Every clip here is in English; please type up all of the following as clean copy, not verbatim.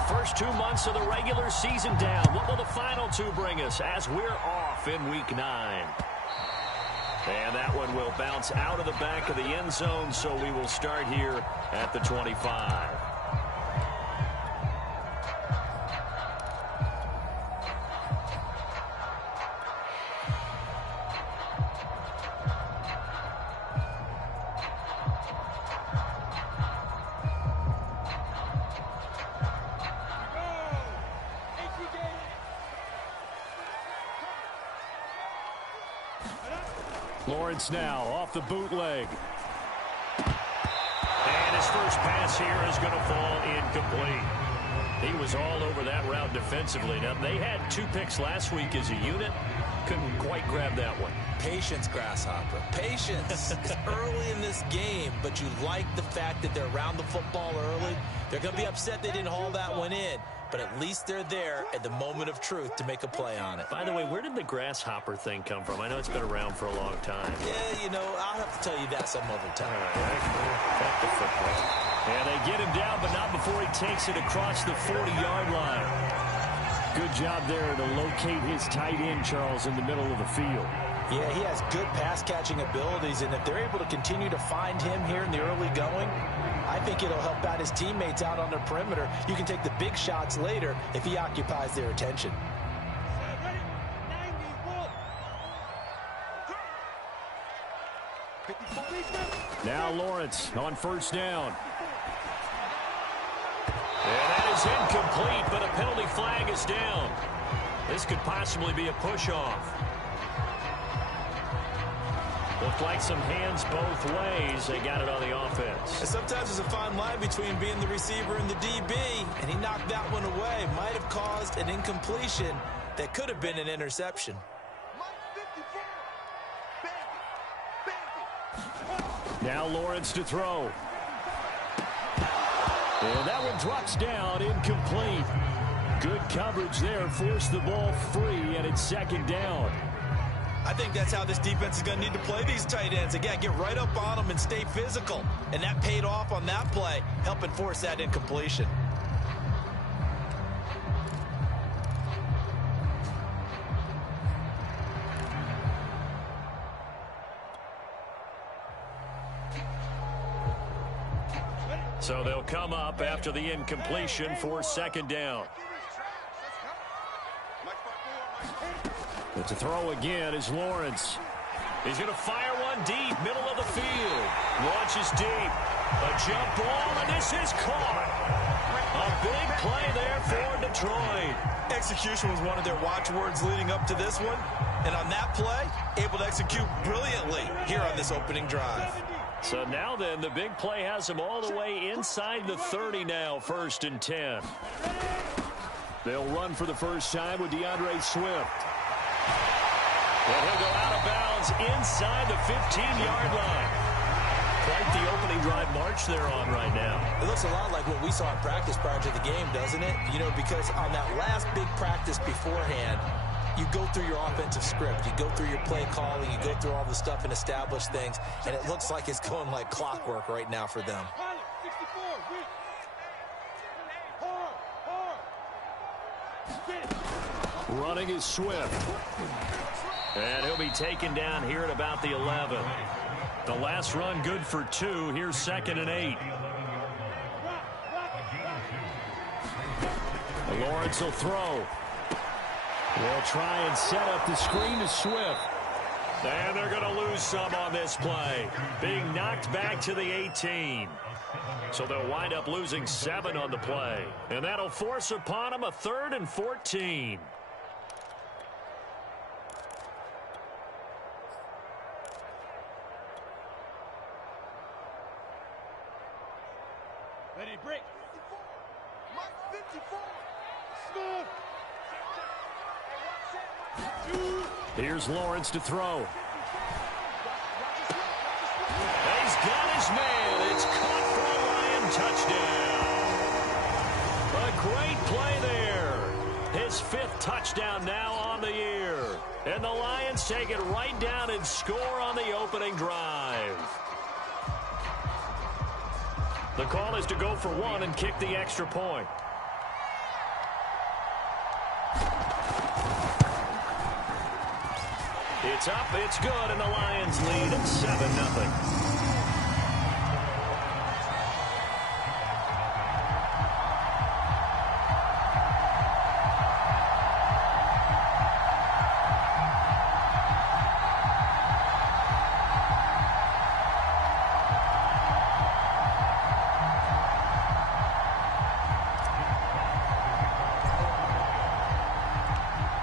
first 2 months of the regular season down. What will the final two bring us as we're off in Week 9? And that one will bounce out of the back of the end zone, so we will start here at the 25. Lawrence now off the bootleg. And his first pass here is going to fall incomplete. He was all over that route defensively. Now, they had 2 picks last week as a unit. Couldn't quite grab that one. Patience, Grasshopper. Patience. It's early in this game, but you like the fact that they're around the football early. They're going to be upset they didn't haul that one in, but at least they're there at the moment of truth to make a play on it. By the way, where did the grasshopper thing come from? I know it's been around for a long time. Yeah, you know, I'll have to tell you that some other time. All right, back to football. And they get him down, but not before he takes it across the 40-yard line. Good job there to locate his tight end, Charles, in the middle of the field. Yeah, he has good pass-catching abilities, and if they're able to continue to find him here in the early going, I think it'll help out his teammates out on the perimeter. You can take the big shots later if he occupies their attention. Now Lawrence on first down. And that is incomplete, but a penalty flag is down. This could possibly be a push-off. Looked like some hands both ways. They got it on the offense. And sometimes there's a fine line between being the receiver and the DB, and he knocked that one away. Might have caused an incompletion that could have been an interception. Now Lawrence to throw. And that one drops down, incomplete. Good coverage there, forced the ball free, and it's second down. I think that's how this defense is going to need to play these tight ends. Again, get right up on them and stay physical. And that paid off on that play, helping force that incompletion. So they'll come up after the incompletion for second down. But to throw again is Lawrence. He's going to fire one deep, middle of the field. Launches deep. A jump ball, and this is caught. A big play there for Detroit. Execution was one of their watchwords leading up to this one. And on that play, able to execute brilliantly here on this opening drive. So now then, the big play has him all the way inside the 30 now, 1st and 10. They'll run for the first time with DeAndre Swift. And he'll go out of bounds inside the 15-yard line. Quite the opening drive march they're on right now. It looks a lot like what we saw in practice prior to the game, doesn't it? You know, because on that last big practice beforehand, you go through your offensive script, you go through your play calling, you go through all the stuff and establish things, and it looks like it's going like clockwork right now for them. Running is Swift. And he'll be taken down here at about the 11. The last run good for 2. Here's 2nd and 8. Lawrence will throw. They'll try and set up the screen to Swift. And they're going to lose some on this play. Being knocked back to the 18. So they'll wind up losing 7 on the play. And that'll force upon them a 3rd and 14. Ready, break. 54. Smooth. Here's Lawrence to throw. He's got his man. It's caught for a Lion touchdown. A great play there. His 5th touchdown now on the year. And the Lions take it right down and score on the opening drive. The call is to go for 1 and kick the extra point. It's up, it's good, and the Lions lead at 7-0.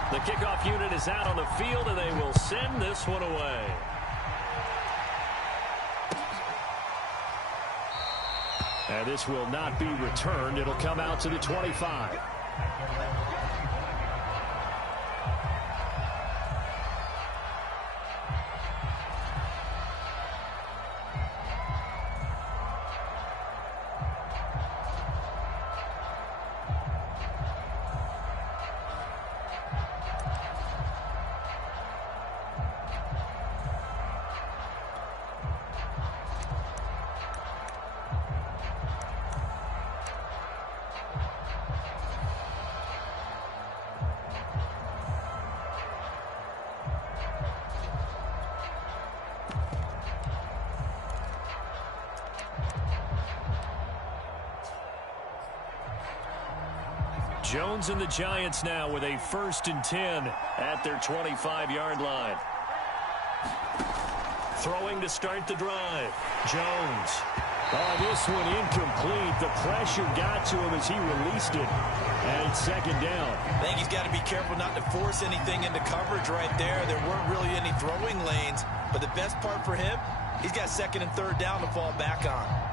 The kickoff unit is out on the field, and they will send this one away. And this will not be returned. It'll come out to the 25. Jones and the Giants now with a 1st and 10 at their 25-yard line. Throwing to start the drive. Jones. Oh, this one incomplete. The pressure got to him as he released it. And it's 2nd down. I think he's got to be careful not to force anything into coverage right there. There weren't really any throwing lanes. But the best part for him, he's got 2nd and 3rd down to fall back on.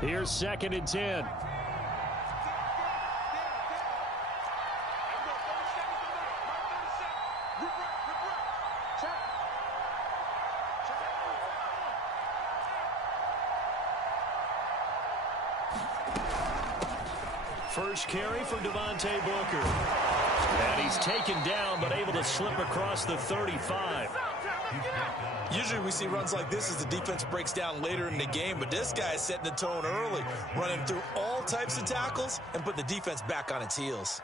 Here's 2nd and 10. First carry for Devontae Booker. And he's taken down, but able to slip across the 35. Usually we see runs like this as the defense breaks down later in the game, but this guy is setting the tone early, running through all types of tackles and putting the defense back on its heels.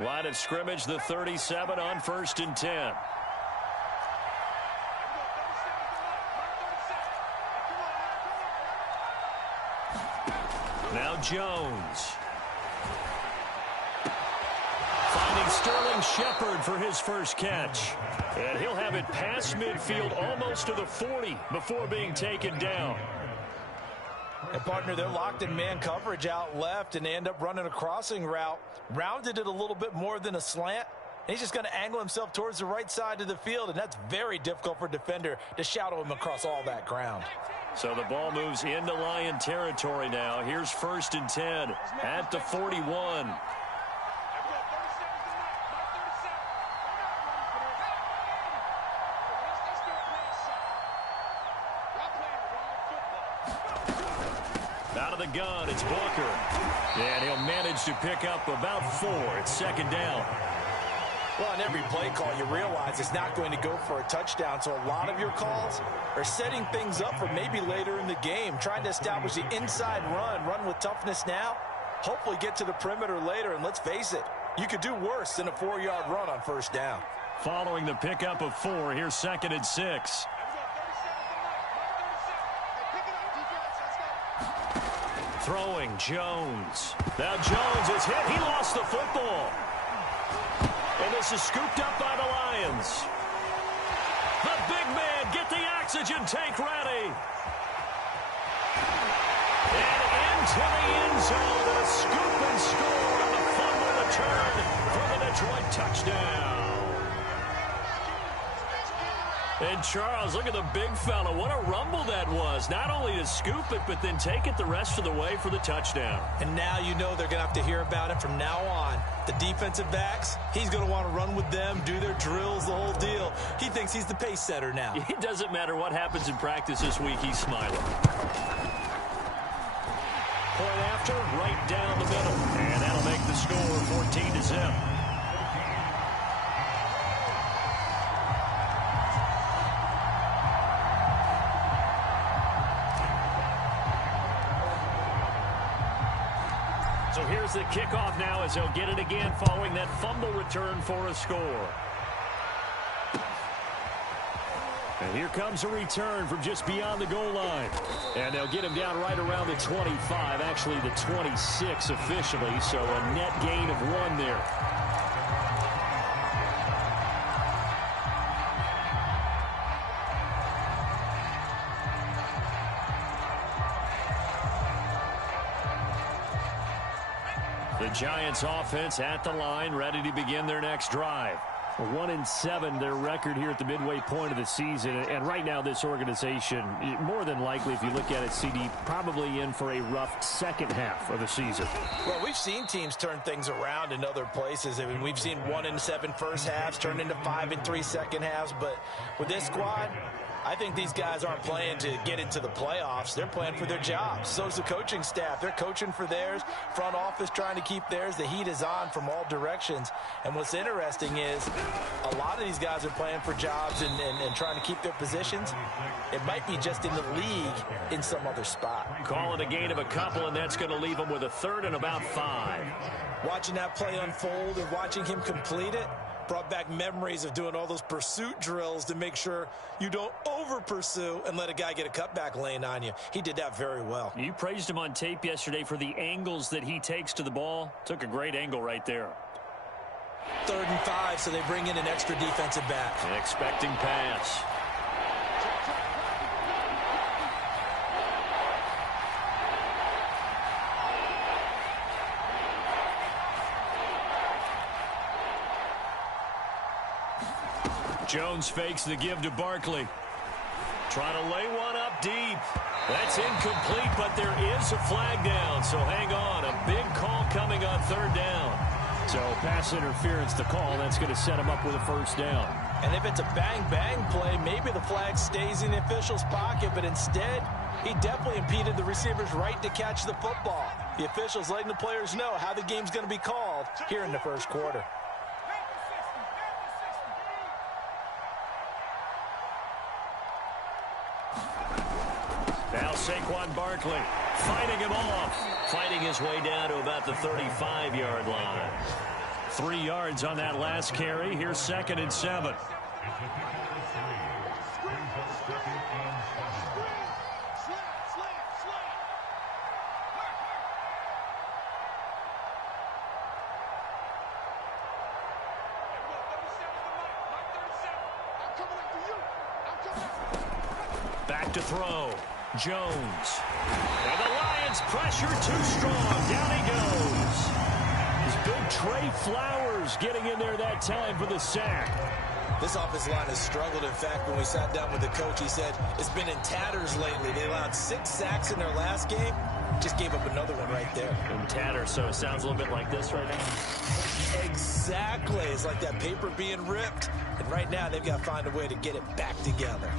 Line of scrimmage, the 37 on 1st and 10. Now Jones. Finding Sterling Shepard for his first catch. And he'll have it past midfield almost to the 40 before being taken down. And, partner, they're locked in man coverage out left, and they end up running a crossing route. Rounded it a little bit more than a slant. And he's just going to angle himself towards the right side of the field, and that's very difficult for a defender to shadow him across all that ground. So the ball moves into Lion territory now. Here's 1st and 10 at the 41. Out of the gun, it's Booker. And he'll manage to pick up about 4. It's 2nd down. Well, on every play call, you realize it's not going to go for a touchdown, so a lot of your calls are setting things up for maybe later in the game, trying to establish the inside run with toughness now, hopefully get to the perimeter later, and let's face it, you could do worse than a 4-yard run on first down. Following the pickup of 4, here's 2nd and 6. Throwing, Jones. Now Jones is hit. He lost the football. And this is scooped up by the Lions. The big man, get the oxygen tank ready. And into the end zone, a scoop and score on a fumble return for the Detroit touchdown. And Charles, look at the big fella. What a rumble that was. Not only to scoop it, but then take it the rest of the way for the touchdown. And now you know they're going to have to hear about it from now on. The defensive backs, he's going to want to run with them, do their drills, the whole deal. He thinks he's the pace setter now. It doesn't matter what happens in practice this week, he's smiling. Point after, right down the middle. And that'll make the score 14-0. So here's the kickoff now as they'll get it again following that fumble return for a score. And here comes a return from just beyond the goal line. And they'll get him down right around the 25, actually the 26 officially, so a net gain of 1 there. The Giants offense at the line, ready to begin their next drive. 1-7, their record here at the midway point of the season. And right now, this organization, more than likely, if you look at it, CD, probably in for a rough second half of the season. Well, we've seen teams turn things around in other places. I mean, we've seen 1-7 first halves turn into 5-3 second halves. But with this squad, I think these guys aren't playing to get into the playoffs. They're playing for their jobs. So's the coaching staff. They're coaching for theirs. Front office trying to keep theirs. The heat is on from all directions. And what's interesting is a lot of these guys are playing for jobs and trying to keep their positions. It might be just in the league in some other spot. Call it a gain of a couple, and that's going to leave them with a 3rd and about 5. Watching that play unfold and watching him complete it brought back memories of doing all those pursuit drills to make sure you don't over-pursue and let a guy get a cutback lane on you. He did that very well. You praised him on tape yesterday for the angles that he takes to the ball. Took a great angle right there. 3rd and 5, so they bring in an extra defensive back. An expecting pass. Jones fakes the give to Barkley. Trying to lay one up deep. That's incomplete, but there is a flag down, so hang on. A big call coming on 3rd down. So pass interference the call. That's going to set him up with a 1st down. And if it's a bang-bang play, maybe the flag stays in the official's pocket, but instead, he definitely impeded the receiver's right to catch the football. The officials letting the players know how the game's going to be called here in the 1st quarter. Now Saquon Barkley fighting him off. Fighting his way down to about the 35-yard line. 3 yards on that last carry. Here's 2nd and 7. Back to throw. Jones. And the Lions pressure too strong. Down he goes. His big Trey Flowers getting in there that time for the sack. This offensive line has struggled. In fact, when we sat down with the coach, he said it's been in tatters lately. They allowed 6 sacks in their last game. Just gave up another one right there. In tatters, so it sounds a little bit like this right now. Exactly. It's like that paper being ripped. And right now, they've got to find a way to get it back together.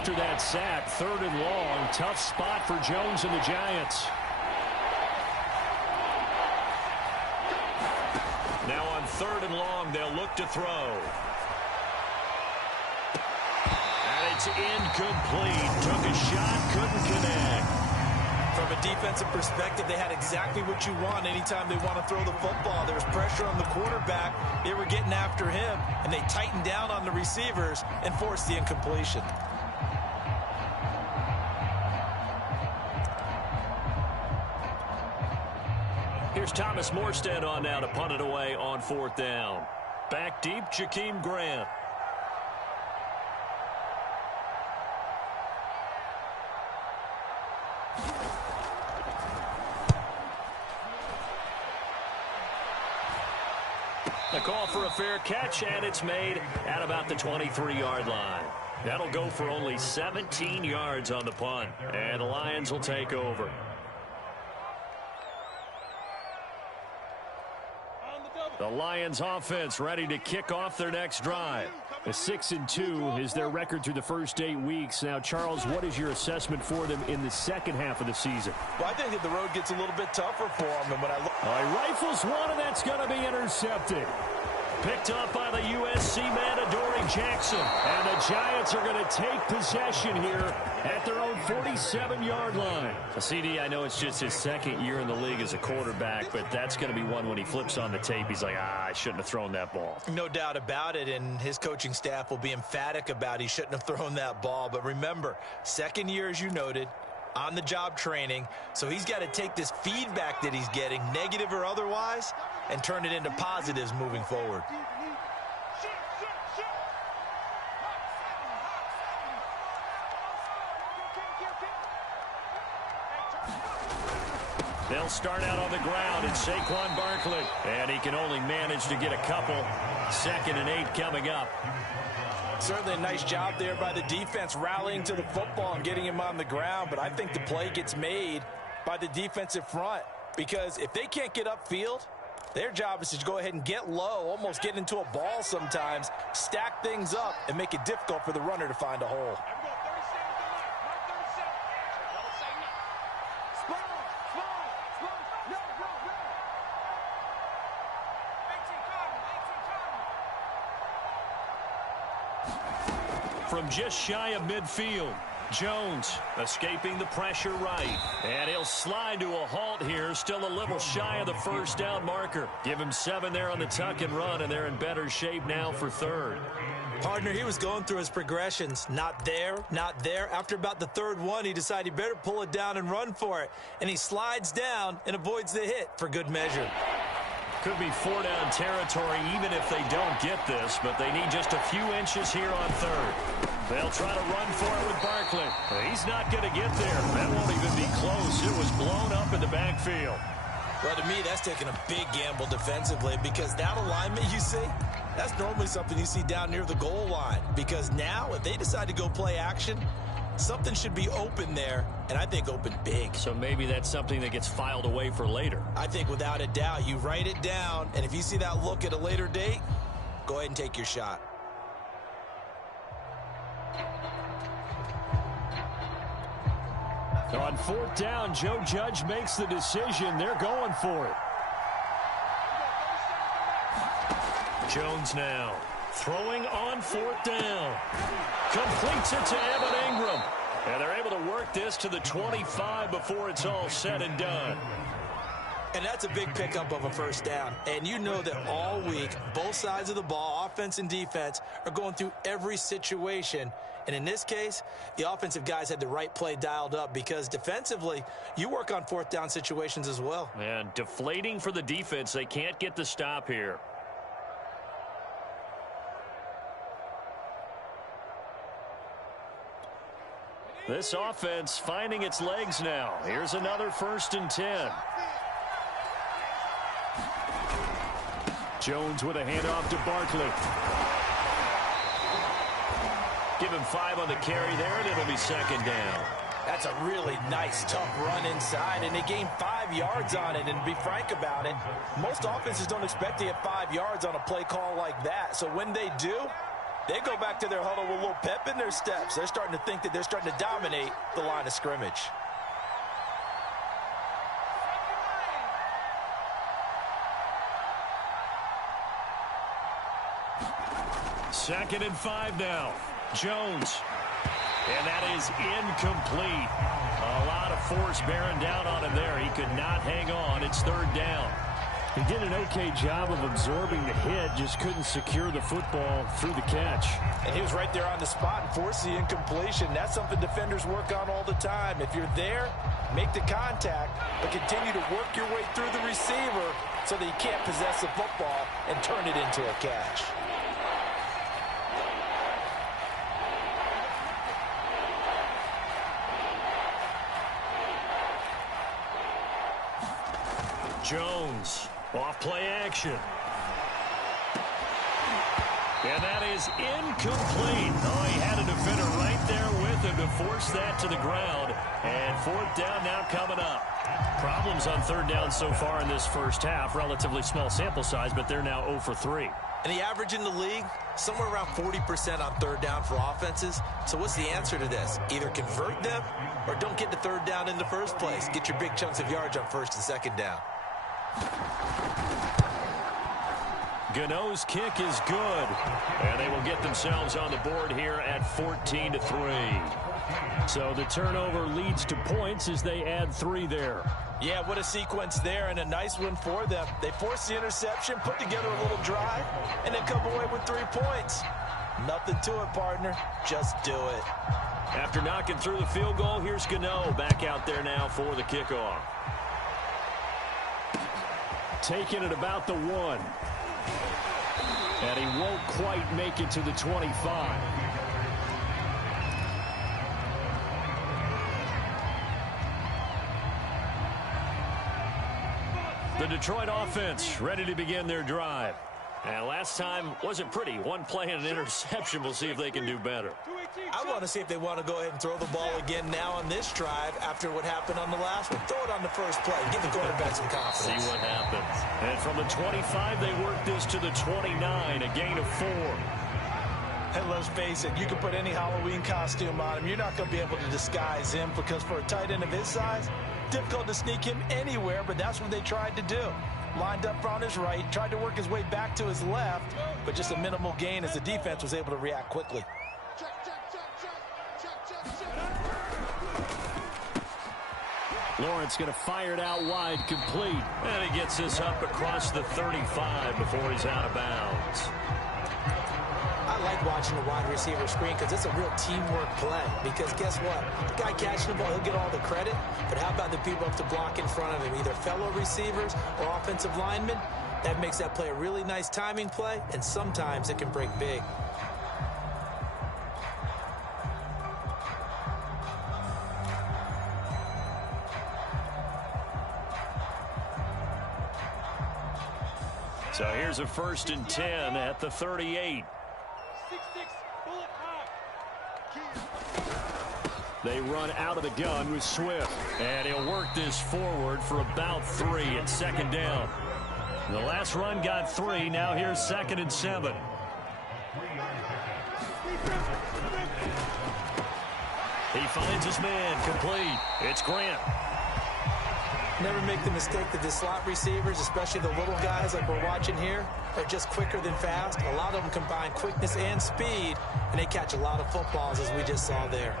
after that sack. 3rd and long. Tough spot for Jones and the Giants. Now on 3rd and long, they'll look to throw. And it's incomplete. Took a shot, couldn't connect. From a defensive perspective, they had exactly what you want anytime they want to throw the football. There was pressure on the quarterback. They were getting after him, and they tightened down on the receivers and forced the incompletion. Here's Thomas Morstead on now to punt it away on 4th down. Back deep, Jakeem Grant. The call for a fair catch, and it's made at about the 23-yard line. That'll go for only 17 yards on the punt, and the Lions will take over. The Lions offense ready to kick off their next drive. A 6-2 is their record through the first 8 weeks. Now, Charles, what is your assessment for them in the second half of the season? Well, I think that the road gets a little bit tougher for them. And when I look, rifles one, and that's going to be intercepted. Picked up by the USC man, Adoree Jackson. And the Giants are going to take possession here at their own 47-yard line. CD, I know it's just his 2nd year in the league as a quarterback, but that's going to be one when he flips on the tape. He's like, I shouldn't have thrown that ball. No doubt about it, and his coaching staff will be emphatic about he shouldn't have thrown that ball. But remember, 2nd year, as you noted, on-the-job training, so he's got to take this feedback that he's getting, negative or otherwise, and turn it into positives moving forward. They'll start out on the ground. It's Saquon Barkley, and he can only manage to get a couple. 2nd and 8 coming up. Certainly a nice job there by the defense rallying to the football and getting him on the ground, but I think the play gets made by the defensive front, because if they can't get upfield, their job is to go ahead and get low, almost get into a ball sometimes, stack things up, and make it difficult for the runner to find a hole. From just shy of midfield, Jones escaping the pressure right. And he'll slide to a halt here, still a little shy of the 1st down marker. Give him 7 there on the tuck and run, and they're in better shape now for 3rd. Partner, he was going through his progressions. Not there, not there. After about the 3rd one, he decided he better pull it down and run for it. And he slides down and avoids the hit for good measure. Could be 4-down territory even if they don't get this, but they need just a few inches here on 3rd. They'll try to run for it with Barkley. He's not going to get there. That won't even be close. It was blown up in the backfield. Well, to me, that's taking a big gamble defensively, because that alignment you see, that's normally something you see down near the goal line. Because now, if they decide to go play action, something should be open there, and I think open big. So maybe that's something that gets filed away for later. I think without a doubt, you write it down, and if you see that look at a later date, go ahead and take your shot. On 4th down, Joe Judge makes the decision. They're going for it. Jones now throwing on 4th down. Completes it to Evan Ingram. And they're able to work this to the 25 before it's all said and done. And that's a big pickup of a 1st down. And you know that all week, both sides of the ball, offense and defense, are going through every situation. And in this case, the offensive guys had the right play dialed up, because defensively, you work on 4th down situations as well. And deflating for the defense. They can't get the stop here. This offense finding its legs now. Here's another 1st and 10. Jones with a handoff to Barkley. Give him 5 on the carry there, and it'll be 2nd down. That's a really nice, tough run inside, and they gained 5 yards on it. And to be frank about it, most offenses don't expect to get 5 yards on a play call like that. So when they do, They go back to their huddle with a little pep in their steps. They're starting to think that they're starting to dominate the line of scrimmage. Second and 5 now. Jones. And that is incomplete. A lot of force bearing down on him there. He could not hang on. It's third down. He did an okay job of absorbing the hit, just couldn't secure the football through the catch. And he was right there on the spot and forced the incompletion. That's something defenders work on all the time. If you're there, make the contact, but continue to work your way through the receiver so that you can't possess the football and turn it into a catch. Jones, off play action. And that is incomplete. Oh, he had a defender right there with him to force that to the ground. And fourth down now coming up. Problems on third down so far in this first half. Relatively small sample size, but they're now 0 for 3. And the average in the league, somewhere around 40% on third down for offenses. So what's the answer to this? Either convert them or don't get to third down in the first place. Get your big chunks of yards on first and second down. Gano's kick is good, and they will get themselves on the board here at 14-3. So the turnover leads to points as they add 3 there. Yeah, what a sequence there, and a nice one for them. They forced the interception, put together a little drive, and then come away with 3 points. Nothing to it, partner. Just do it. After knocking through the field goal, here's Gano back out there now for the kickoff. Taking it about the 1. And he won't quite make it to the 25. The Detroit offense ready to begin their drive. And last time wasn't pretty. One play and an interception. We'll see if they can do better. I want to see if they want to go ahead and throw the ball again now on this drive after what happened on the last one. Throw it on the first play. Give the quarterback some confidence. See what happens. And from the 25, they work this to the 29, a gain of 4. And let's face it, you can put any Halloween costume on him. You're not going to be able to disguise him because for a tight end of his size, difficult to sneak him anywhere, but that's what they tried to do. Lined up on his right, tried to work his way back to his left, but just a minimal gain as the defense was able to react quickly. Lawrence going to fire it out wide, complete. And he gets this up across the 35 before he's out of bounds. I like watching the wide receiver screen because it's a real teamwork play. Because guess what? The guy catching the ball, he'll get all the credit. But how about the people up to block in front of him, either fellow receivers or offensive linemen? That makes that play a really nice timing play, and sometimes it can break big. So here's a 1st and 10 at the 38. They run out of the gun with Swift. And he'll work this forward for about 3 at 2nd down. The last run got 3. Now here's 2nd and 7. He finds his man complete. It's Grant. Never make the mistake that the slot receivers, especially the little guys like we're watching here, are just quicker than fast. A lot of them combine quickness and speed, and they catch a lot of footballs, as we just saw there.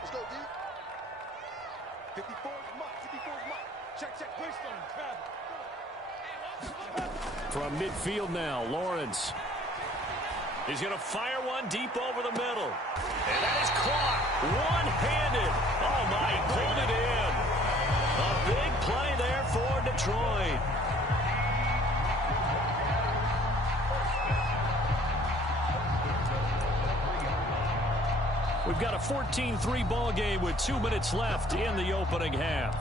Let's go, D. 54's Mike. Check. From midfield now, Lawrence. He's going to fire one deep over the middle. And that is caught. One-handed. Oh, my, he pulled it in. A big play there for Detroit. We've got a 14-3 ball game with 2 minutes left in the opening half.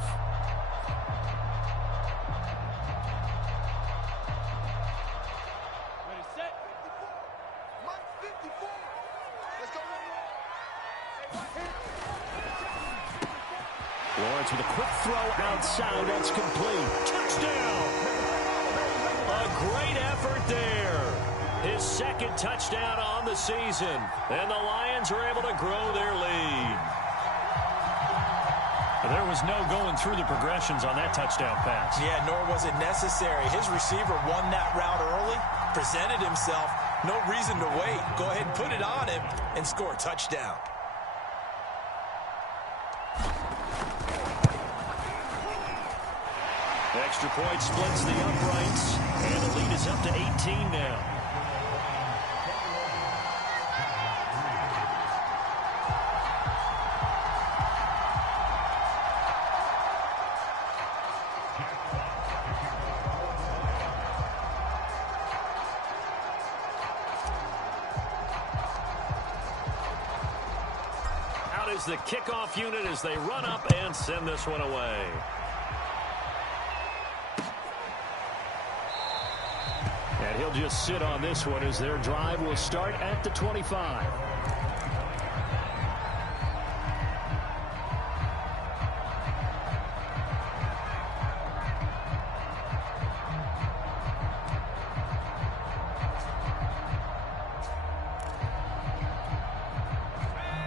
Lawrence with a quick throw outside. That's complete. Touchdown. A great effort there. his second touchdown on the season. And the Lions are able to grow their lead. There was no going through the progressions on that touchdown pass. Yeah, nor was it necessary. His receiver won that route early, presented himself. No reason to wait. Go ahead and put it on him and score a touchdown. Extra point splits the uprights, and the lead is up to 18 now. Out is the kickoff unit as they run up and send this one away. And he'll just sit on this one as their drive will start at the 25.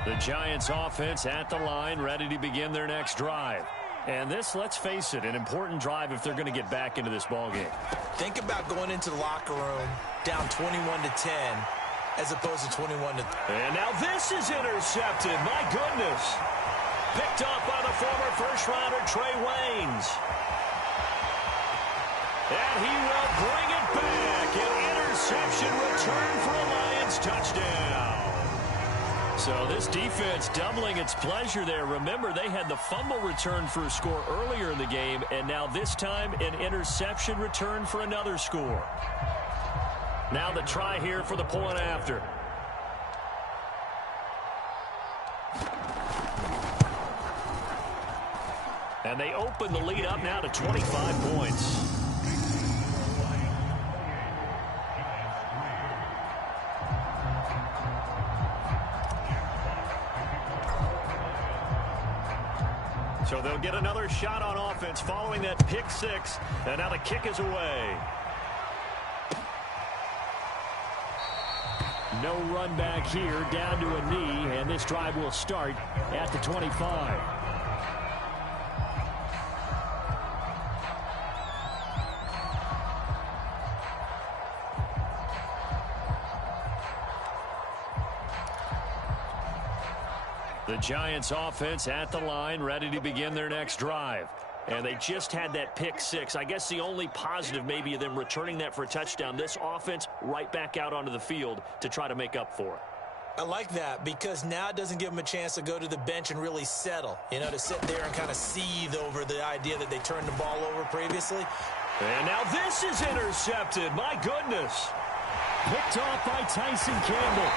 The Giants offense at the line, ready to begin their next drive. And this, let's face it, an important drive if they're going to get back into this ballgame. Think about going into the locker room down 21-10 as opposed to 21-3. And now this is intercepted. My goodness. Picked up by the former first-rounder Trey Waynes. And he will bring it back. An interception return for a Lions touchdown. So this defense doubling its pleasure there. Remember, they had the fumble return for a score earlier in the game, and now this time an interception return for another score. Now the try here for the point after. And they open the lead up now to 25 points. So they'll get another shot on offense following that pick six. And now the kick is away. No run back here, down to a knee, and this drive will start at the 25. The Giants offense at the line, ready to begin their next drive. And they just had that pick six. I guess the only positive maybe of them returning that for a touchdown. This offense right back out onto the field to try to make up for it. I like that because now it doesn't give them a chance to go to the bench and really settle. You know, to sit there and kind of seethe over the idea that they turned the ball over previously. And now this is intercepted. My goodness. Picked off by Tyson Campbell.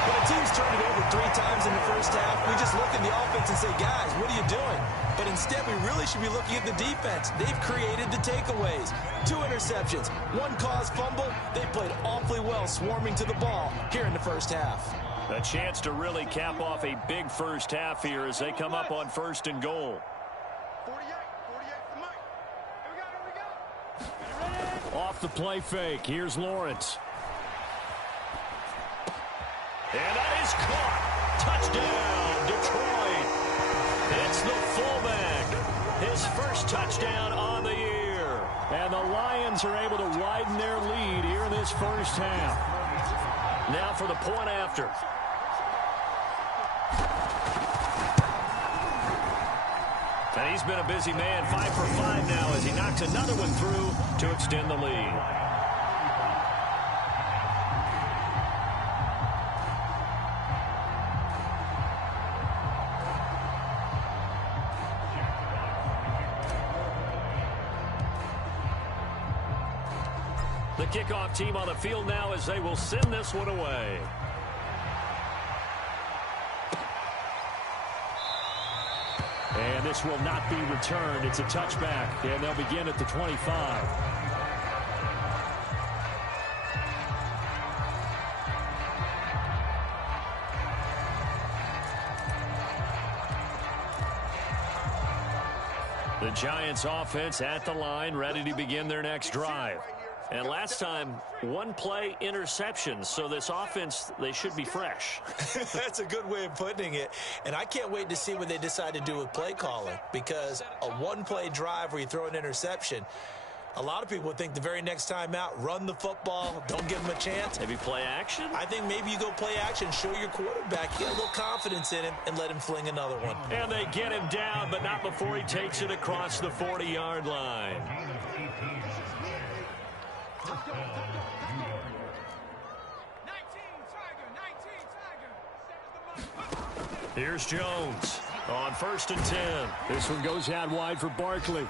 When a team's turned it over 3 times in the first half, we just look at the offense and say, guys, what are you doing? But instead, we really should be looking at the defense. They've created the takeaways. 2 interceptions, 1 caused fumble. They played awfully well swarming to the ball here in the first half. A chance to really cap off a big first half here as they come up on 1st and goal. 48 for Mike. Here we go. Off the play fake. Here's Lawrence. And that is caught. Touchdown, Detroit. It's the fullback. His first touchdown on the year. And the Lions are able to widen their lead here in this first half. Now for the point after. And he's been a busy man, 5 for 5 now as he knocks another one through to extend the lead. The kickoff team on the field now as they will send this one away. And this will not be returned. It's a touchback, and they'll begin at the 25. The Giants offense at the line, ready to begin their next drive. And last time, one play interception. So this offense, they should be fresh. That's a good way of putting it. And I can't wait to see what they decide to do with play calling, because a one-play drive where you throw an interception, a lot of people would think the very next time out, run the football, don't give them a chance. Maybe play action? I think maybe you go play action, show your quarterback, get a little confidence in him, and let him fling another one. And they get him down, but not before he takes it across the 40-yard line. Here's Jones on 1st and 10. This one goes out wide for Barkley.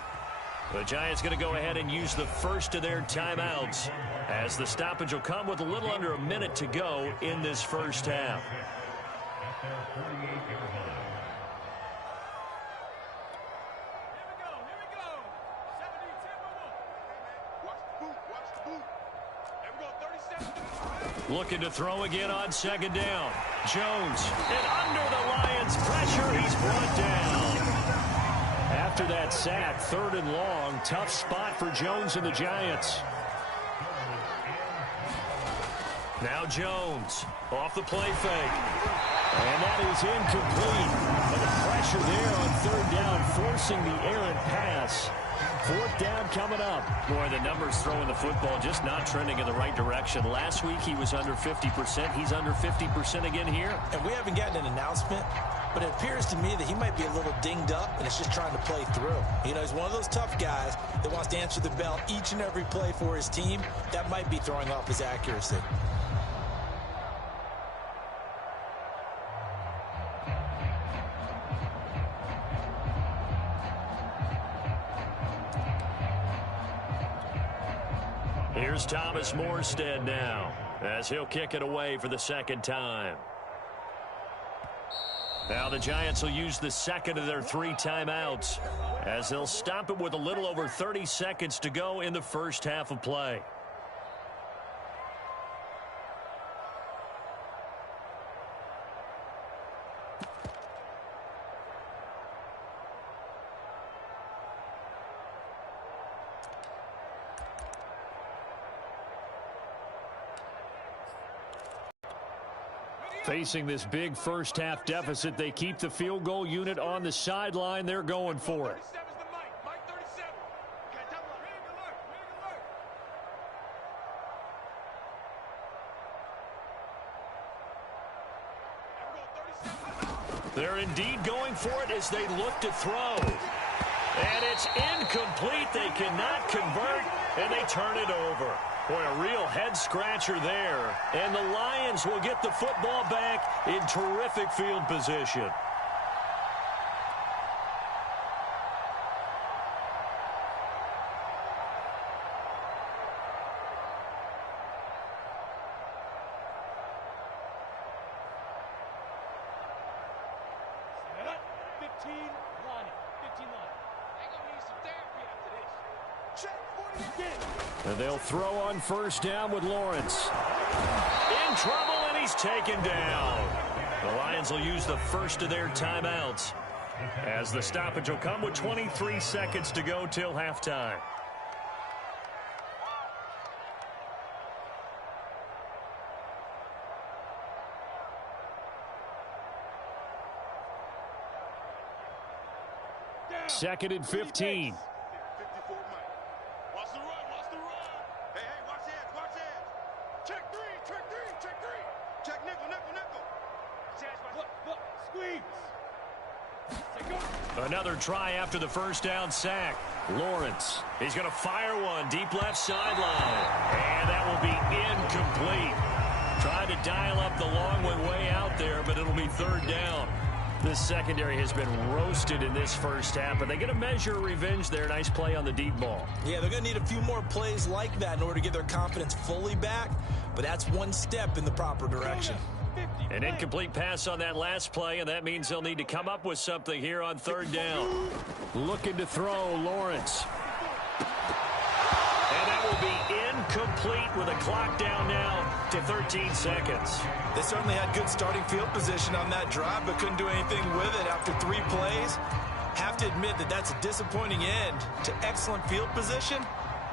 The Giants going to go ahead and use the first of their timeouts, as the stoppage will come with a little under a minute to go in this first half. Looking to throw again on 2nd down. Jones, and under the Lions' pressure, he's brought down. After that sack, 3rd and long, tough spot for Jones and the Giants. Now Jones, off the play fake. And that is incomplete. But the pressure there on 3rd down, forcing the errant pass. 4th down coming up. Boy, the numbers throwing the football just not trending in the right direction. Last week he was under 50%. He's under 50% again here. And we haven't gotten an announcement, but it appears to me that he might be a little dinged up and is just trying to play through. You know, he's one of those tough guys that wants to answer the bell each and every play for his team. That might be throwing off his accuracy. Here's Thomas Morstead now, as he'll kick it away for the 2nd time. Now the Giants will use the 2nd of their 3 timeouts, as they'll stop it with a little over 30 seconds to go in the first half of play. Facing this big first half deficit, they keep the field goal unit on the sideline. They're going for it. They're indeed going for it as they look to throw. And it's incomplete. They cannot convert, and they turn it over. Boy, a real head-scratcher there. And the Lions will get the football back in terrific field position. And they'll throw on 1st down with Lawrence. In trouble, and he's taken down. The Lions will use the first of their timeouts, as the stoppage will come with 23 seconds to go till halftime. Second and 15. Another try after the first down sack. Lawrence, he's going to fire one deep left sideline. And that will be incomplete. Tried to dial up the long one way out there, but it'll be 3rd down. This secondary has been roasted in this first half, but they get a measure of revenge there. Nice play on the deep ball. Yeah, they're going to need a few more plays like that in order to get their confidence fully back, but that's one step in the proper direction. An incomplete pass on that last play, and that means they'll need to come up with something here on 3rd down. Looking to throw, Lawrence. And that will be incomplete with a clock down now to 13 seconds. They certainly had good starting field position on that drive, but couldn't do anything with it after 3 plays. Have to admit that that's a disappointing end to excellent field position,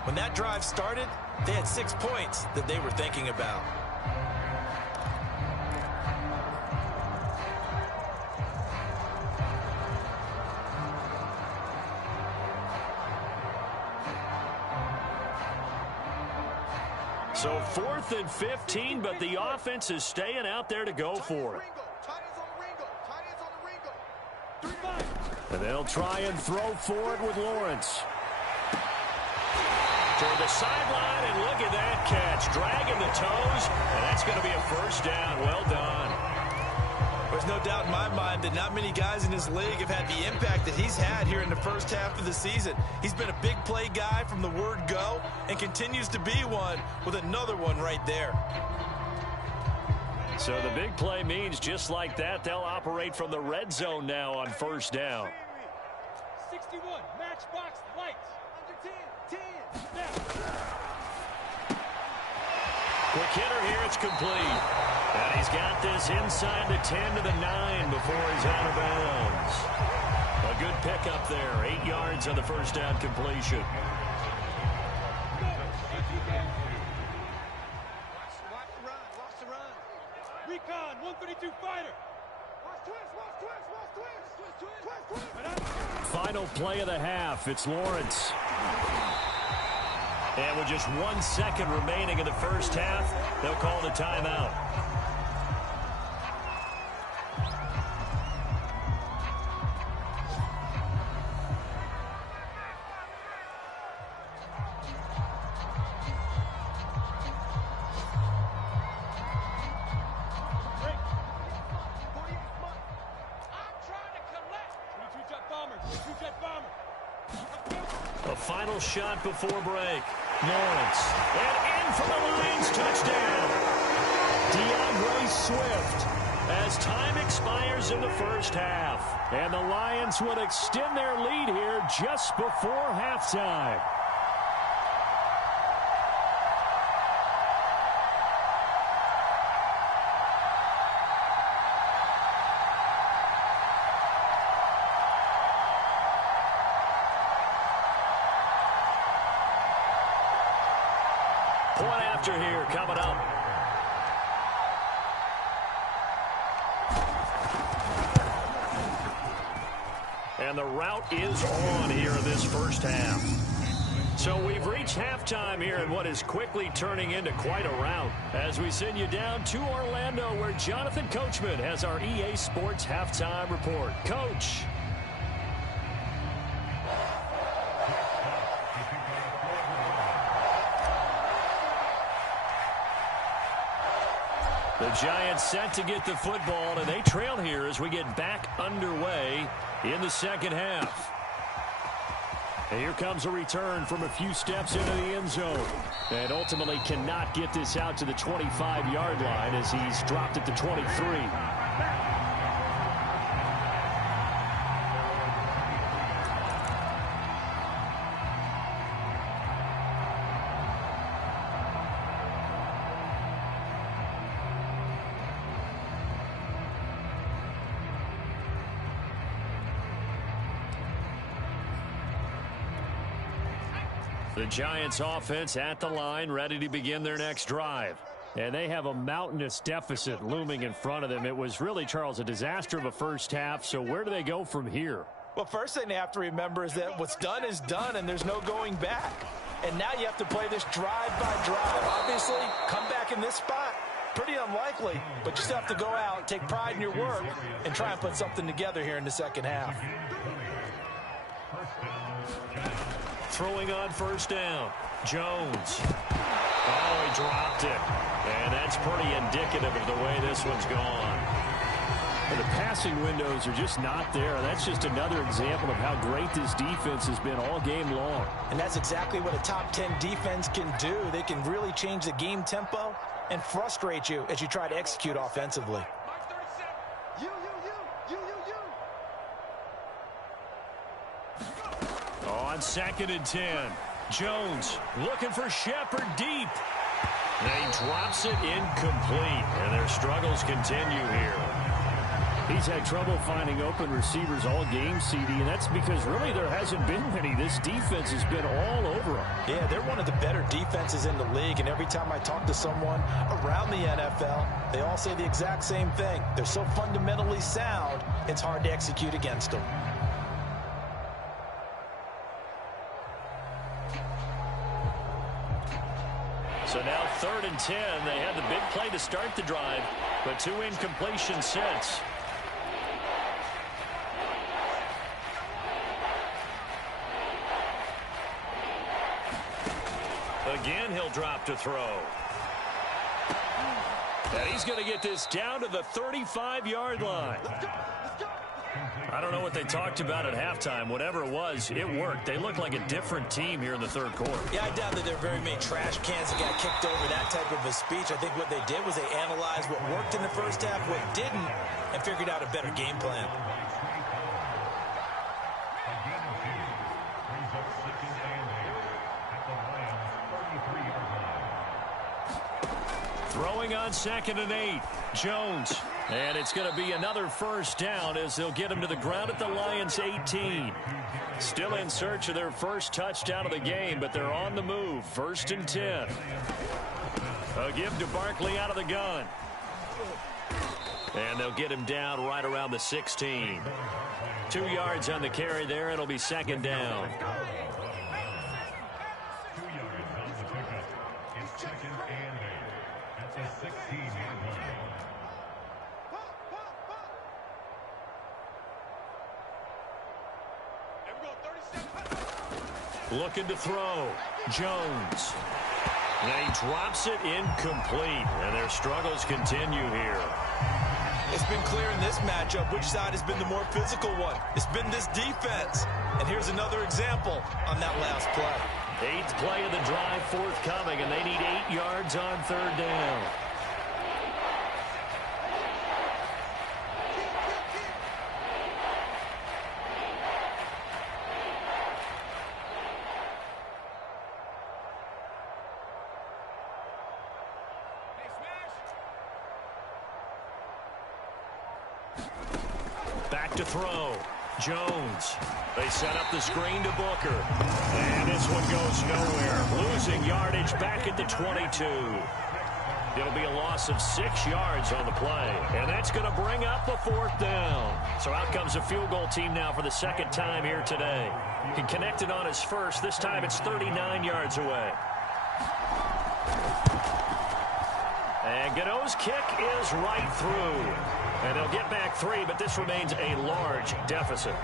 When that drive started, they had 6 points that they were thinking about. So 4th and 15, but the offense is staying out there to go for it. And they'll try and throw for it with Lawrence. Toward the sideline, and look at that catch. Dragging the toes, and that's going to be a first down. Well done. There's no doubt in my mind that not many guys in this league have had the impact that he's had here in the first half of the season. He's been a big play guy from the word go and continues to be one with another one right there. So the big play means just like that, they'll operate from the red zone now on first down. 61, matchbox lights. Under 10, 10. Quick hitter here, it's complete. And he's got this inside the 10 to the 9 before he's out of bounds. A good pickup there, 8 yards on the first down completion. Watch the run. Recon, 132 fighter. Twist. Final play of the half, it's Lawrence. And with just 1 second remaining in the first half, they'll call the timeout. A final shot before break. Lawrence. And in for the Lions. Touchdown. DeAndre Swift. As time expires in the first half. And the Lions would extend their lead here just before halftime. Point after here coming up. And the route is on here in this first half. So we've reached halftime here in what is quickly turning into quite a rout. As we send you down to Orlando, where Jonathan Coachman has our EA Sports halftime report. Coach. The Giants set to get the football, and they trail here as we get back underway in the second half. And here comes a return from a few steps into the end zone. And ultimately cannot get this out to the 25-yard line as he's dropped at the 23. The Giants offense at the line, ready to begin their next drive. And they have a mountainous deficit looming in front of them. It was really, Charles, a disaster of a first half. So where do they go from here? Well, first thing they have to remember is that what's done is done, and there's no going back. And now you have to play this drive by drive. Obviously, come back in this spot, pretty unlikely, but you still have to go out, take pride in your work, and try and put something together here in the second half. Throwing on first down. Jones. Oh, he dropped it. And that's pretty indicative of the way this one's gone. And the passing windows are just not there. That's just another example of how great this defense has been all game long. And that's exactly what a top 10 defense can do. They can really change the game tempo and frustrate you as you try to execute offensively. On 2nd and 10. Jones looking for Shepard deep. And he drops it incomplete. And their struggles continue here. He's had trouble finding open receivers all game, CD, and that's because really there hasn't been many. This defense has been all over them. Yeah, they're one of the better defenses in the league, and every time I talk to someone around the NFL, they all say the exact same thing. They're so fundamentally sound, it's hard to execute against them. So now 3rd and 10. They had the big play to start the drive, but 2 incompletions since. Again, he'll drop to throw. And he's going to get this down to the 35-yard line. I don't know what they talked about at halftime. Whatever it was, it worked. They look like a different team here in the 3rd quarter. Yeah, I doubt that there are very many trash cans that got kicked over, that type of a speech. I think what they did was they analyzed what worked in the first half, what didn't, and figured out a better game plan. Throwing on 2nd and 8. Jones. And it's going to be another first down as they'll get him to the ground at the Lions' 18. Still in search of their first touchdown of the game, but they're on the move. 1st and 10. A give to Barkley out of the gun. And they'll get him down right around the 16. 2 yards on the carry there. It'll be 2nd down. Looking to throw. Jones. And he drops it incomplete. And their struggles continue here. It's been clear in this matchup which side has been the more physical one. It's been this defense. And here's another example on that last play. 8th play of the drive forthcoming, and they need 8 yards on 3rd down. Back to throw. Jones. They set up the screen to Booker. And this one goes nowhere. Losing yardage back at the 22. It'll be a loss of 6 yards on the play. And that's going to bring up a 4th down. So out comes a field goal team now for the 2nd time here today. He connected on his first. This time it's 39 yards away. And Gano's kick is right through. And they'll get back 3, but this remains a large deficit.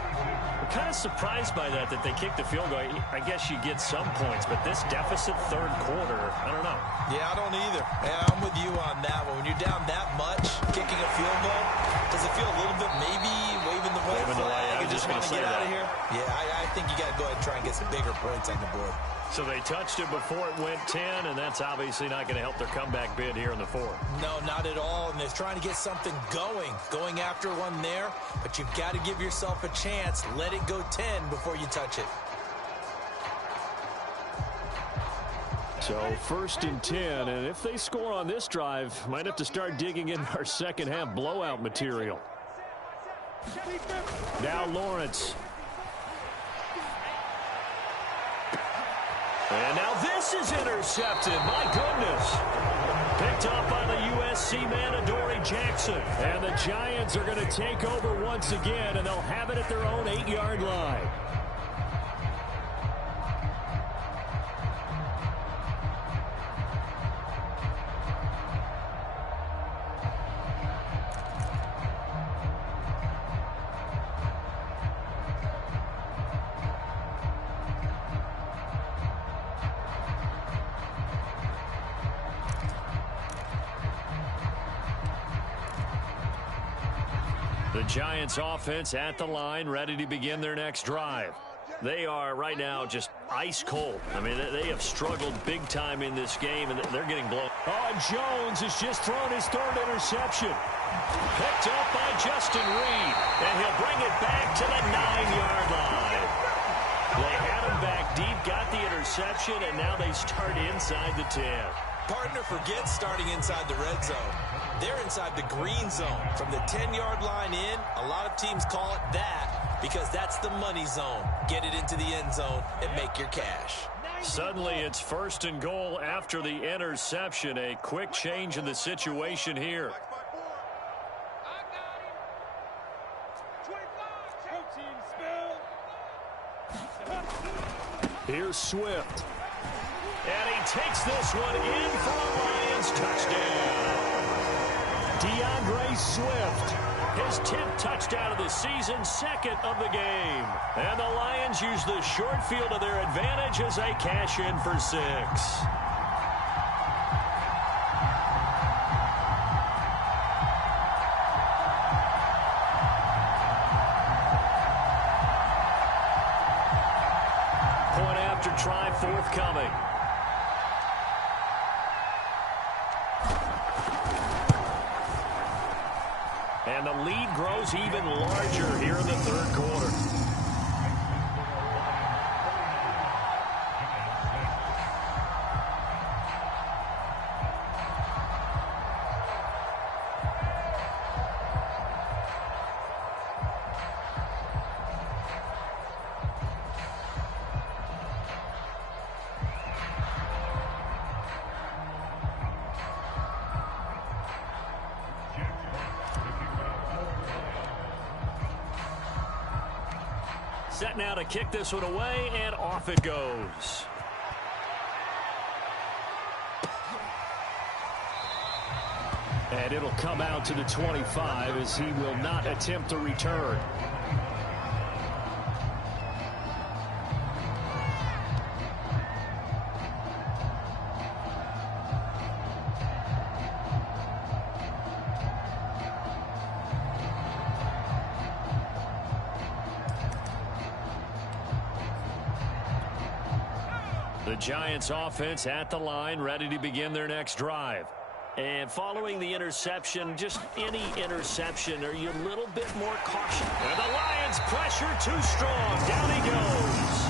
I'm kind of surprised by that they kicked the field goal. I guess you get some points, but this deficit 3rd quarter, I don't know. Yeah, I don't either. Yeah, I'm with you on that one. When you're down that much, kicking a field goal, does it feel a little bit maybe waving the red flag and just want to get out of here? Yeah, I think you got to go ahead and try and get some bigger points on the board. So they touched it before it went 10, and that's obviously not going to help their comeback bid here in the 4th. No, not at all, and they're trying to get something going after one there, but you've got to give yourself a chance. Let it go 10 before you touch it. So 1st and 10, and if they score on this drive, might have to start digging in our second half blowout material. Now Lawrence. And now this is intercepted. My goodness. Picked up by the USC man, Adoree Jackson. And the Giants are going to take over once again, and they'll have it at their own 8-yard line. The Giants offense at the line, ready to begin their next drive. They are right now just ice cold. I mean, they have struggled big time in this game, and they're getting blown. Oh, and Jones has just thrown his 3rd interception. Picked up by Justin Reed, and he'll bring it back to the 9-yard line. They had him back deep, got the interception, and now they start inside the 10. Partner forgets starting inside the red zone. They're inside the green zone. From the 10-yard line in, a lot of teams call it that because that's the money zone. Get it into the end zone and make your cash. Suddenly, it's 1st and goal after the interception. A quick change in the situation here. Here's Swift. And he takes this one in for a Lions touchdown. DeAndre Swift, his 10th touchdown of the season, 2nd of the game. And the Lions use the short field to their advantage as they cash in for 6. Try forthcoming. And the lead grows even larger here in the 3rd quarter. Set now to kick this one away, and off it goes. And it'll come out to the 25 as he will not attempt to return. The Giants offense at the line, ready to begin their next drive. And following the interception, just any interception, are you a little bit more cautious? And the Lions pressure too strong. Down he goes.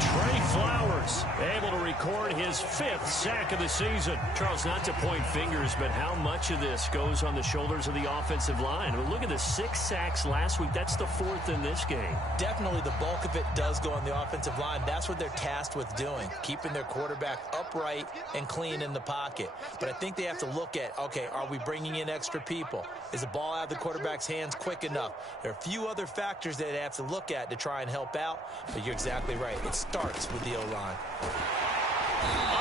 Trey Flowers able to record his 5th sack of the season. Charles, not to point fingers, but how much of this goes on the shoulders of the offensive line? Well, look at the 6 sacks last week. That's the 4th in this game. Definitely the bulk of it does go on the offensive line. That's what they're tasked with doing, keeping their quarterback upright and clean in the pocket. But I think they have to look at, okay, are we bringing in extra people? Is the ball out of the quarterback's hands quick enough? There are a few other factors that they have to look at to try and help out, but you're exactly right. It starts with the O-line.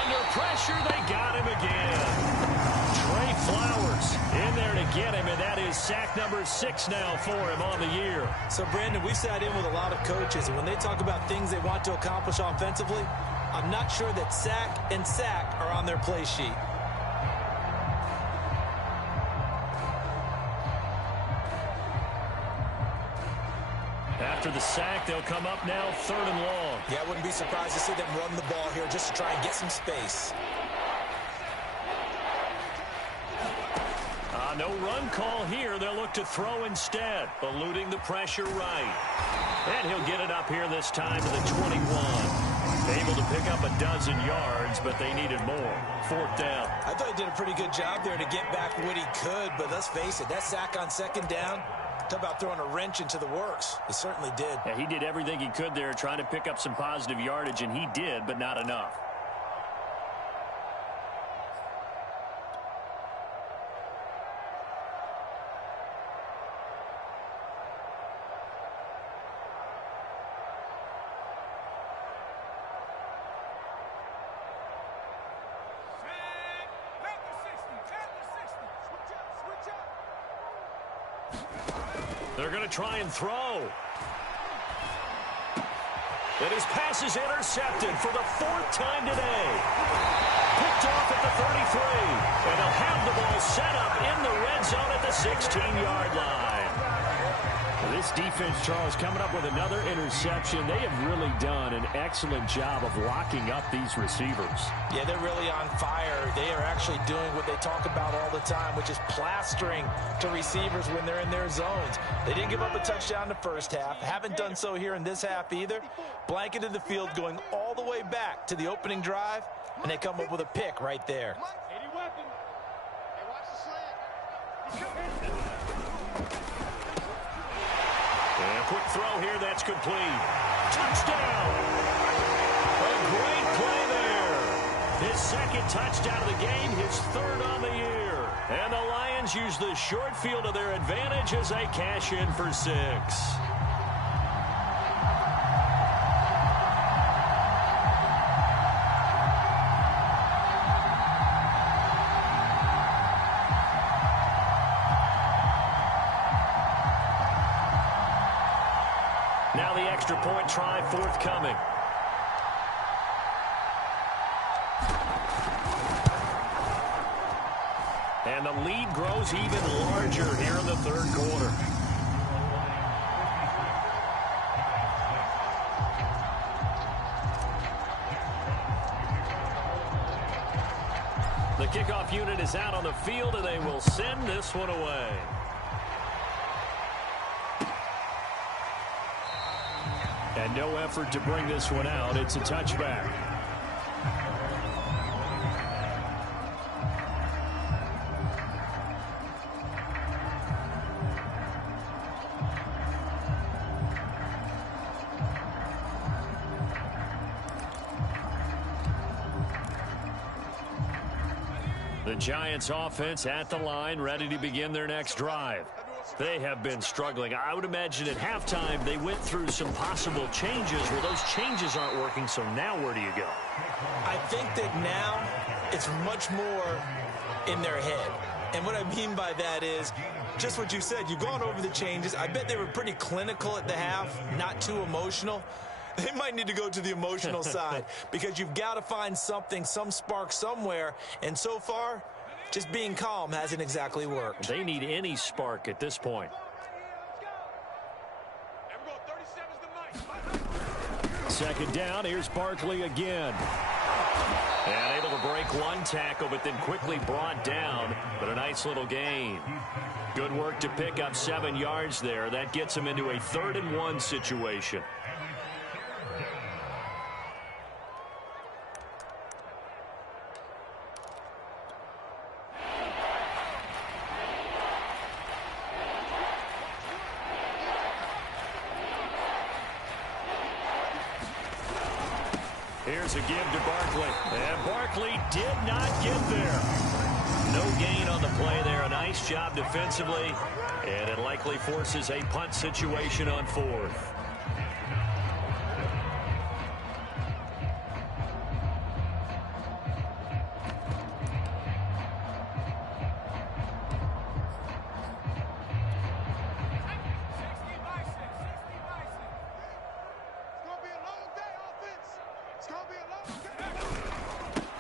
Under pressure, they got him again. Trey Flowers in there to get him, and that is sack number 6 now for him on the year. So, Brandon, we've sat in with a lot of coaches, and when they talk about things they want to accomplish offensively, I'm not sure that sack and sack are on their play sheet. After the sack, they'll come up now 3rd and long. Yeah, I wouldn't be surprised to see them run the ball here just to try and get some space. No run call here. They'll look to throw instead, eluding the pressure right. And he'll get it up here this time to the 21. Able to pick up a dozen yards, but they needed more. 4th down. I thought he did a pretty good job there to get back what he could, but let's face it, that sack on 2nd down, talk about throwing a wrench into the works. He certainly did. Yeah, he did everything he could there trying to pick up some positive yardage, and he did, but not enough. They're going to try and throw. And his pass is intercepted for the 4th time today. Picked off at the 33. And they'll have the ball set up in the red zone at the 16-yard line. This defense, Charles, coming up with another interception. They have really done an excellent job of locking up these receivers. Yeah, they're really on fire. They are actually doing what they talk about all the time, which is plastering to receivers when they're in their zones. They didn't give up a touchdown in the first half. Haven't done so here in this half either. Blanketed the field going all the way back to the opening drive, and they come up with a pick right there. And a quick throw here, that's complete. Touchdown! A great play there. His second touchdown of the game, his third on the year. And the Lions use the short field to their advantage as they cash in for 6. Now the extra point try forthcoming. And the lead grows even larger here in the third quarter. The kickoff unit is out on the field, and they will send this one away. And no effort to bring this one out. It's a touchback. The Giants offense at the line, ready to begin their next drive. They have been struggling. I would imagine at halftime they went through some possible changes. Well, those changes aren't working, so now where do you go? I think that now it's much more in their head. And what I mean by that is just what you said. You've gone over the changes. I bet they were pretty clinical at the half, not too emotional. They might need to go to the emotional side because you've got to find something, some spark somewhere. And so far, just being calm hasn't exactly worked. They need any spark at this point. Second down, here's Barkley again. And able to break one tackle, but then quickly brought down. But a nice little gain. Good work to pick up 7 yards there. That gets him into a 3rd and 1 situation. Here's a give to Barkley. And Barkley did not get there. No gain on the play there. A nice job defensively. And it likely forces a punt situation on 4th.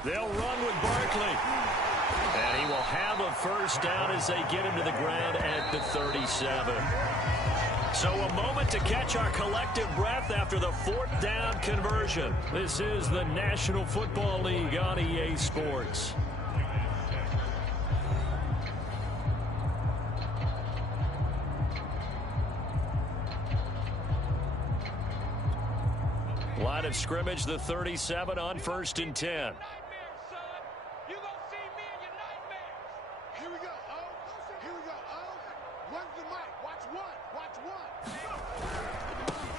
They'll run with Barkley. And he will have a first down as they get him to the ground at the 37. So a moment to catch our collective breath after the 4th down conversion. This is the National Football League on EA Sports. Line of scrimmage, the 37 on 1st and 10.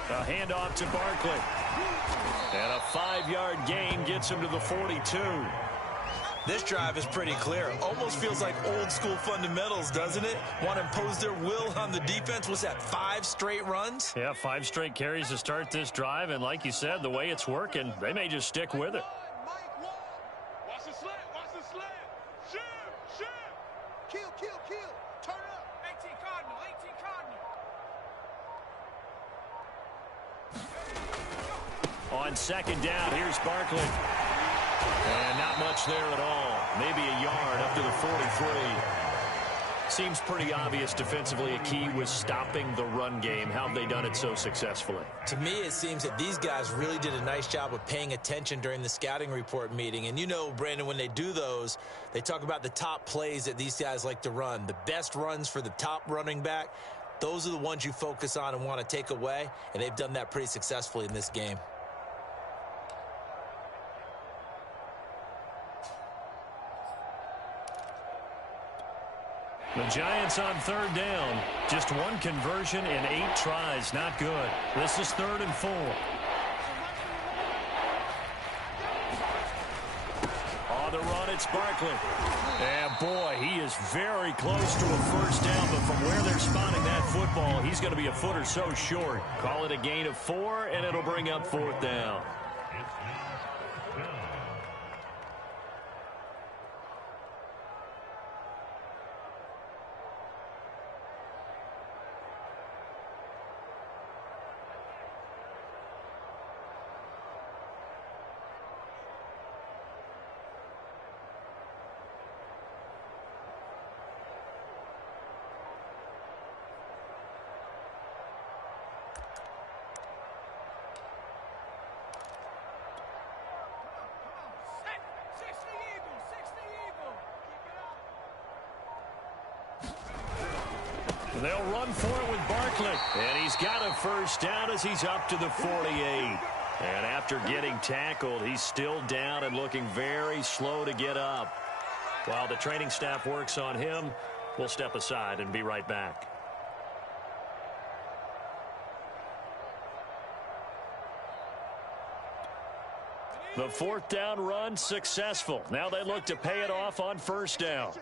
A handoff to Barkley. And a 5-yard gain gets him to the 42. This drive is pretty clear. Almost feels like old school fundamentals, doesn't it? Want to impose their will on the defense. Was that 5 straight runs? Yeah, 5 straight carries to start this drive. And like you said, the way it's working, they may just stick with it. Watch the slant. Watch the slant. Shoot. Shoot. Kill. Turn up. 18 Cardinal. On second down, here's Barkley. And not much there at all. Maybe a yard up to the 43. Seems pretty obvious defensively a key was stopping the run game. How have they done it so successfully? To me, it seems that these guys really did a nice job of paying attention during the scouting report meeting. And you know, Brandon, when they do those, they talk about the top plays that these guys like to run. The best runs for the top running back, those are the ones you focus on and want to take away. And they've done that pretty successfully in this game. The Giants on third down. Just one conversion in 8 tries. Not good. This is 3rd and 4. On the run, it's Barkley. And, boy, he is very close to a first down, but from where they're spotting that football, he's going to be a foot or so short. Call it a gain of 4, and it'll bring up 4th down. They'll run for it with Barkley. And he's got a first down as he's up to the 48. And after getting tackled, he's still down and looking very slow to get up. While the training staff works on him, we'll step aside and be right back. The 4th down run successful. Now they look to pay it off on first down.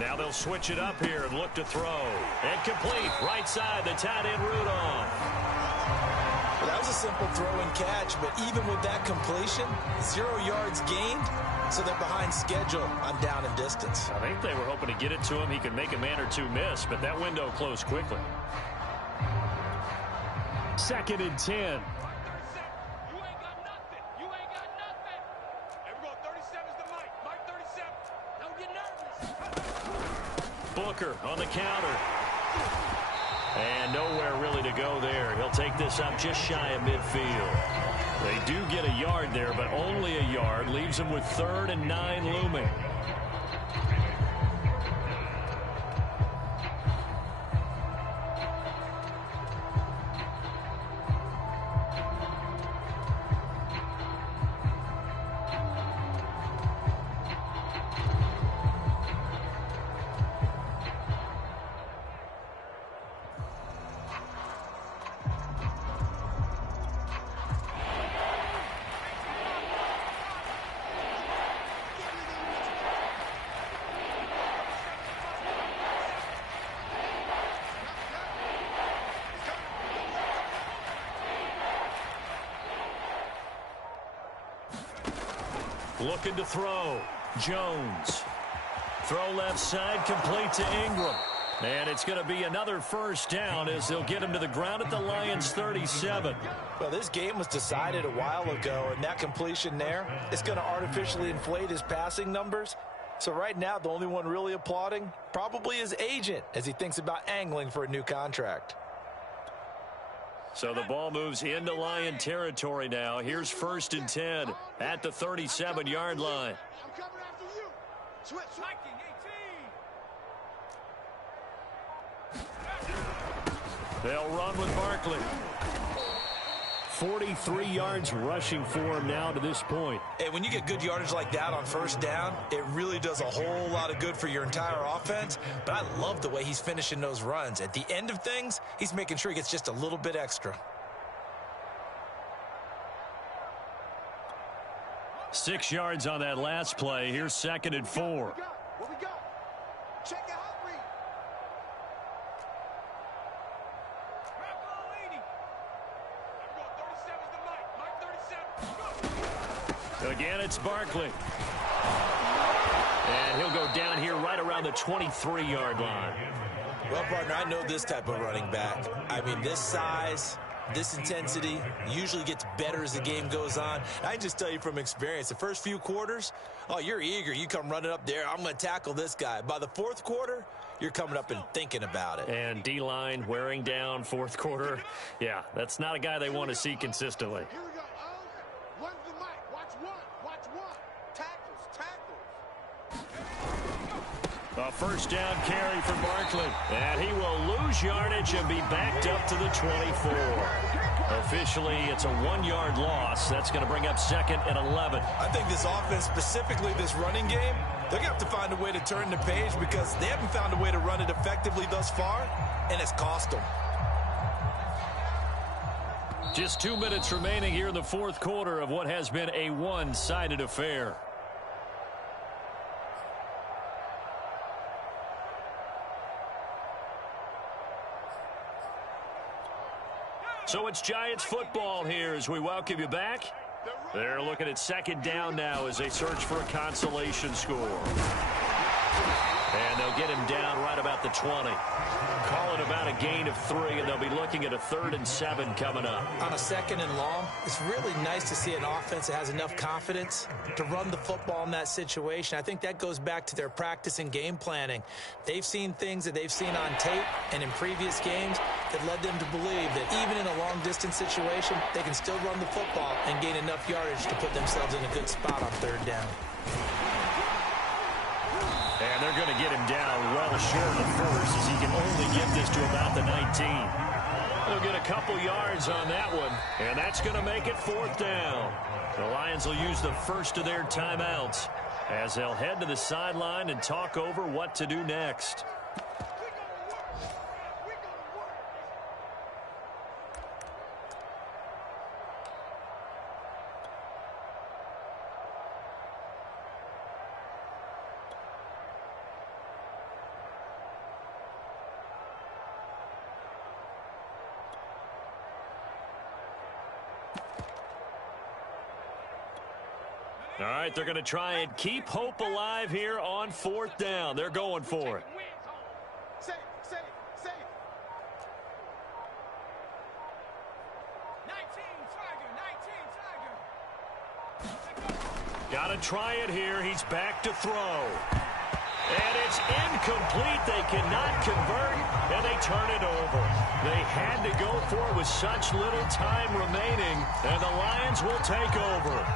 Now they'll switch it up here and look to throw. And complete. Right side, the tight end Rudolph. Well, that was a simple throw and catch, but even with that completion, 0 yards gained, so they're behind schedule on down and distance. I think they were hoping to get it to him. He could make a man or 2 miss, but that window closed quickly. 2nd and 10. Booker on the counter. And nowhere really to go there. He'll take this up just shy of midfield. They do get a yard there, but only a yard. Leaves them with 3rd and 9 looming. Looking to throw. Jones. Throw left side, complete to Ingram. And it's going to be another first down as they'll get him to the ground at the Lions' 37. Well, this game was decided a while ago, and that completion there is going to artificially inflate his passing numbers. So right now, the only one really applauding probably his agent as he thinks about angling for a new contract. So the ball moves into Lion territory now. Here's 1st and 10 at the 37-yard line. I'm coming after you. Switch. 18. They'll run with Barkley. 43 yards rushing for him now to this point. And when you get good yardage like that on first down, it really does a whole lot of good for your entire offense. But I love the way he's finishing those runs. At the end of things, he's making sure he gets just a little bit extra. 6 yards on that last play. Here's 2nd and 4. What we got? Check it out. Again, it's Barkley. And he'll go down here right around the 23-yard line. Well, partner, I know this type of running back. I mean, this size, this intensity usually gets better as the game goes on. I can just tell you from experience, the first few quarters, oh, you're eager. You come running up there, I'm going to tackle this guy. By the 4th quarter, you're coming up and thinking about it. And D-line wearing down 4th quarter. Yeah, that's not a guy they want to see consistently. Here we go. Run the mic. Watch one. Watch one. Tackles. A first down carry for Barkley. And he will lose yardage and be backed up to the 24. Officially, it's a 1-yard loss. That's going to bring up 2nd and 11. I think this offense, specifically this running game, they're going to have to find a way to turn the page because they haven't found a way to run it effectively thus far, and it's cost them. Just 2 minutes remaining here in the fourth quarter of what has been a one-sided affair. So it's Giants football here as we welcome you back. They're looking at 2nd down now as they search for a consolation score. And they'll get him down right about the 20. Call it about a gain of 3, and they'll be looking at a 3rd and 7 coming up. On a 2nd and long, it's really nice to see an offense that has enough confidence to run the football in that situation. I think that goes back to their practice and game planning. They've seen things that they've seen on tape and in previous games that led them to believe that even in a long-distance situation, they can still run the football and gain enough yardage to put themselves in a good spot on 3rd down. And they're going to get him down well short of the 1st as he can only get this to about the 19. They'll get a couple yards on that one, and that's going to make it 4th down. The Lions will use the first of their timeouts as they'll head to the sideline and talk over what to do next. All right, they're going to try and keep hope alive here on 4th down. They're going for it. Safe. Got to try it here. He's back to throw. And it's incomplete. They cannot convert, and they turn it over. They had to go for it with such little time remaining, and the Lions will take over.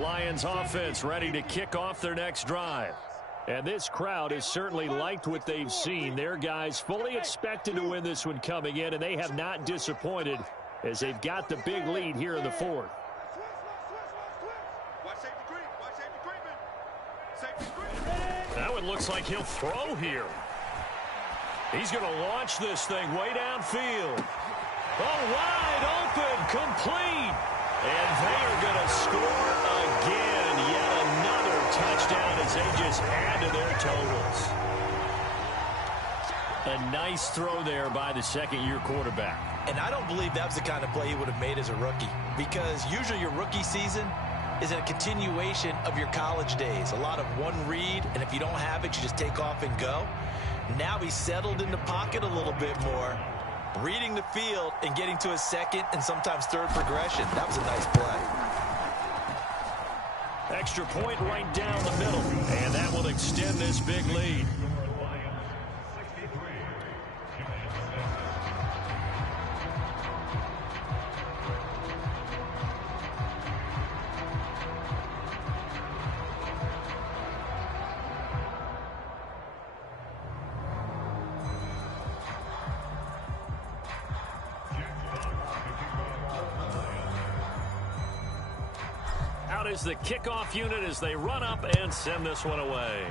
Lions offense ready to kick off their next drive. And this crowd has certainly liked what they've seen. Their guys fully expected to win this one coming in, and they have not disappointed as they've got the big lead here in the 4th. That one looks like he'll throw here. He's going to launch this thing way downfield. Oh, wide open, complete. And they are going to score again. Yet another touchdown as they just add to their totals. A nice throw there by the 2nd-year quarterback. And I don't believe that was the kind of play he would have made as a rookie, because usually your rookie season is a continuation of your college days. A lot of one read, and if you don't have it, you just take off and go. Now he's settled in the pocket a little bit more, reading the field and getting to his 2nd and sometimes 3rd progression. That was a nice play. Extra point right down the middle, and that will extend this big lead. Is the kickoff unit as they run up and send this one away.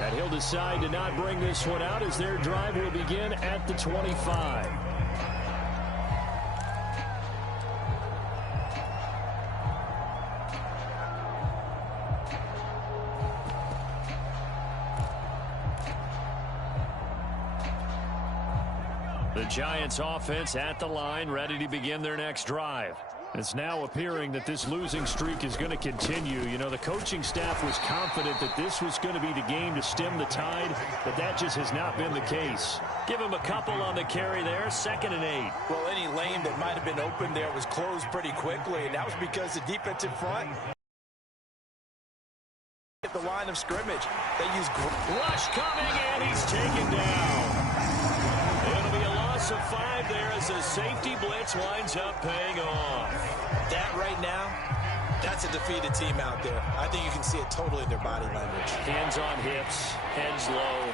And he'll decide to not bring this one out as their drive will begin at the 25. The Giants offense at the line, ready to begin their next drive. It's now appearing that this losing streak is going to continue. You know, the coaching staff was confident that this was going to be the game to stem the tide, but that just has not been the case. Give him a couple on the carry there, 2nd and 8. Well, any lane that might have been open there was closed pretty quickly, and that was because the defensive front the line of scrimmage. They use rush coming, and he's taken down. It'll be a loss of 5 there as the safety blitz winds up paying off. That right now, that's a defeated team out there. I think you can see it totally in their body language. Hands on hips, heads low.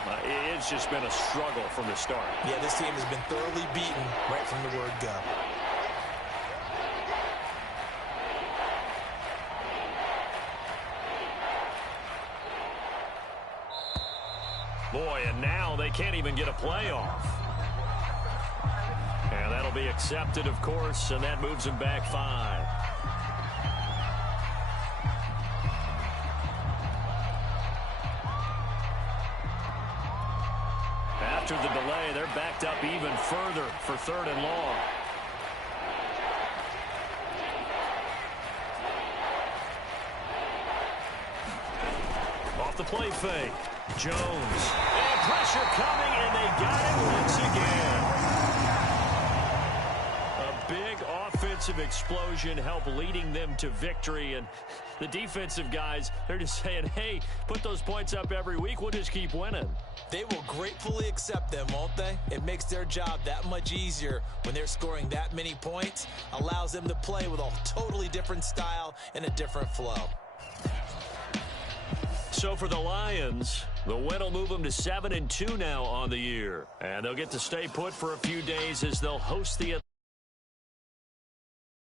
It's just been a struggle from the start. Yeah, this team has been thoroughly beaten right from the word go. Boy, and now they can't even get a playoff. And that'll be accepted, of course, and that moves them back 5. After the delay, they're backed up even further for 3rd and long. Off the play fake. Jones. And pressure coming, and they got it once again. A big offensive explosion helped leading them to victory. And the defensive guys, they're just saying, hey, put those points up every week. We'll just keep winning. They will gratefully accept them, won't they? It makes their job that much easier when they're scoring that many points. Allows them to play with a totally different style and a different flow. So for the Lions, the win will move them to 7-2 now on the year. And they'll get to stay put for a few days as they'll host the